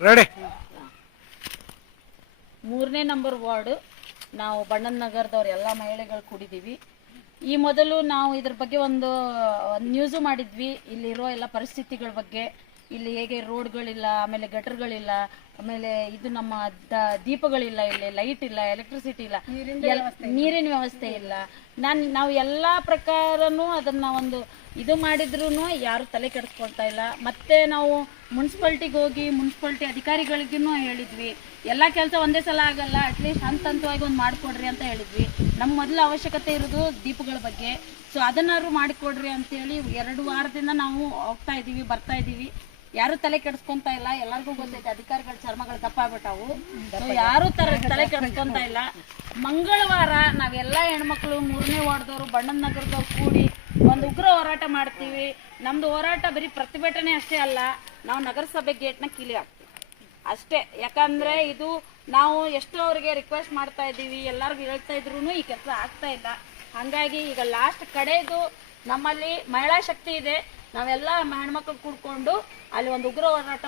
Ready ಮೂರನೇ number ward ನಾವು ಬಣ್ಣನ ನಗರದವ್ರು ಎಲ್ಲ ಮಹಿಳೆಗಳು ಕೂಡಿದ್ದೀವಿ ಈ ಮೊದಲು ನಾವು ಇದ್ರ ಬಗ್ಗೆ ಒಂದು ನ್ಯೂಸು ಮಾಡಿದ್ವಿ. ಇಲ್ಲಿರೋ ಎಲ್ಲ ಪರಿಸ್ಥಿತಿಗಳ ಬಗ್ಗೆ. ಇಲ್ಲಿ ಹೇಗೆ ರೋಡ್ಗಳಿಲ್ಲ ಆಮೇಲೆ ಗಟರ್ಗಳಿಲ್ಲ ಆಮೇಲೆ ಇದು ನಮ್ಮ ದೀಪಗಳಿಲ್ಲ ಇಲ್ಲಿ ಲೈಟ್ ಇಲ್ಲ ಎಲೆಕ್ಟ್ರಿಸಿಟಿ ಇಲ್ಲ. ನೀರಿನ ವ್ಯವಸ್ಥೆ ಇಲ್ಲ. ನಾನು ನಾವು ಎಲ್ಲಾ ಪ್ರಕಾರನೂ ಅದನ್ನ ಒಂದು ಇದು ಮಾಡಿದ್ರು ಯಾರು ತಲೆ ಕೆಡಿಸ್ಕೊಳ್ತಾ ಇಲ್ಲ. ಮತ್ತೆ ನಾವು ಮುನ್ಸಿಪಾಲ್ಟಿಗೆ ಹೋಗಿ ಮುನ್ಸಿಪಾಲ್ಟಿ ಅಧಿಕಾರಿಗಳಿಗೂ ಹೇಳಿದ್ವಿ. ಎಲ್ಲ ಕೆಲಸ ಒಂದೇ ಸಲ ಆಗಲ್ಲ ಅಟ್ಲೀಸ್ಟ್ ಹಂತ ಹಂತವಾಗಿ ಒಂದು ಮಾಡಿಕೊಡ್ರಿ ಅಂತ ಹೇಳಿದ್ವಿ. ನಮ್ಮ ಮೊದಲ ಅವಶ್ಯಕತೆ ಇರೋದು ದೀಪಗಳ ಬಗ್ಗೆ. ಸೊ ಅದನ್ನಾದ್ರು ಮಾಡಿಕೊಡ್ರಿ ಅಂತೇಳಿ ಎರಡು ವಾರದಿಂದ ನಾವು ಹೋಗ್ತಾ ಇದೀವಿ, ಬರ್ತಾ ಇದೀವಿ. ಯಾರು ತಲೆ ಕೆಡಿಸ್ಕೊಂತ ಇಲ್ಲ, ಎಲ್ಲರಿಗೂ ಗೊತ್ತೈತೆ ಅಧಿಕಾರಿಗಳ ಚರ್ಮಗಳು ದಪ್ಪ ಆಗ್ಬಿಟ್ಟಾವು ಯಾರು ತರ ತಲೆ ಕೆಡಿಸ್ಕೊಂತ ಇಲ್ಲ. ಮಂಗಳವಾರ ನಾವೆಲ್ಲ ಹೆಣ್ಮಕ್ಳು ಮೂರನೇ ವಾರ್ಡ್ದವರು ಬಣ್ಣದ ನಗರದವ್ರು ಕೂಡಿ ಒಂದು ಉಗ್ರ ಹೋರಾಟ ಮಾಡ್ತೀವಿ. ನಮ್ದು ಹೋರಾಟ ಬರೀ ಪ್ರತಿಭಟನೆ ಅಷ್ಟೇ ಅಲ್ಲ, ನಾವು ನಗರಸಭೆ ಗೇಟ್ನ ಕೀಲಿ ಹಾಕ್ತೀವಿ. ಅಷ್ಟೇ. ಯಾಕಂದ್ರೆ ಇದು ನಾವು ಎಷ್ಟೋ ಅವ್ರಿಗೆ ರಿಕ್ವೆಸ್ಟ್ ಮಾಡ್ತಾ ಇದ್ದೀವಿ, ಎಲ್ಲರಿಗೂ ಹೇಳ್ತಾ ಇದ್ರು ಈ ಕೆಲಸ ಆಗ್ತಾ ಇಲ್ಲ. ಹಂಗಾಗಿ ಈಗ ಲಾಸ್ಟ್ ಕಡೆದು ನಮ್ಮಲ್ಲಿ ಮಹಿಳಾ ಶಕ್ತಿ ಇದೆ. ನಾವೆಲ್ಲ ಹೆಣ್ಮಕ್ಳು ಕೂಡ್ಕೊಂಡು ಅಲ್ಲಿ ಒಂದು ಉಗ್ರ ಹೋರಾಟ